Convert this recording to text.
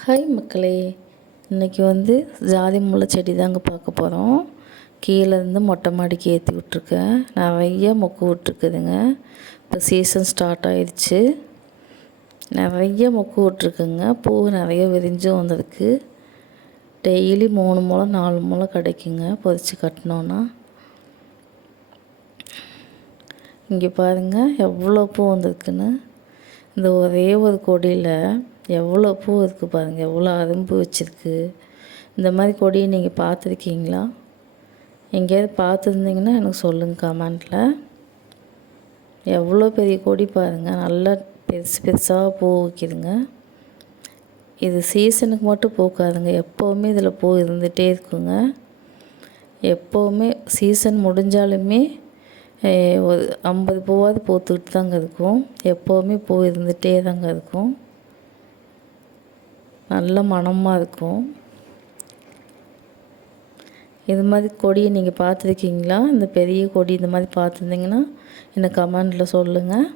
Hi மக்களே, இன்றைக்கி ஜாதி முல்லை செடி தாங்க பார்க்க போகிறோம். கீழேருந்து மொட்டை மாடிக்கு ஏற்றி விட்ருக்கேன். நிறைய மொக்கு விட்ருக்குதுங்க. இப்போ சீசன் ஸ்டார்ட் ஆயிடுச்சு. நிறைய மொக்கு விட்ருக்குங்க. பூ நிறைய விரிஞ்சும் வந்திருக்கு. டெய்லி 3 முளை 4 முளை கிடைக்குங்க பொறிச்சு கட்டினோன்னா. இங்கே பாருங்கள் எவ்வளோ பூ வந்திருக்குன்னு. இந்த ஒரே ஒரு கொடியில் எவ்வளோ பூ இருக்குது பாருங்கள், எவ்வளோ அரும்பு வச்சுருக்கு. இந்த மாதிரி கொடியை நீங்கள் பார்த்துருக்கீங்களா? எங்கேயாவது பார்த்துருந்தீங்கன்னா எனக்கு சொல்லுங்கள் கமெண்ட்டில். எவ்வளோ பெரிய கொடி பாருங்கள், நல்லா பெருசு பெருசாக பூ வைக்கிதுங்க. இது சீசனுக்கு மட்டும் பூக்காதுங்க, எப்போவுமே இதில் பூ இருந்துகிட்டே இருக்குங்க. எப்போவுமே சீசன் முடிஞ்சாலுமே ஒரு 50 பூவாவது பூத்துக்கிட்டு தாங்க இருக்கும். எப்போவுமே பூ இருந்துகிட்டே தாங்க இருக்கும். நல்ல மணமாக இருக்கும். இது மாதிரி கொடியை நீங்கள் பார்த்துருக்கீங்களா? இந்த பெரிய கொடி இந்த மாதிரி பார்த்துருந்தீங்கன்னா எனக்கு கமெண்டில் சொல்லுங்கள்.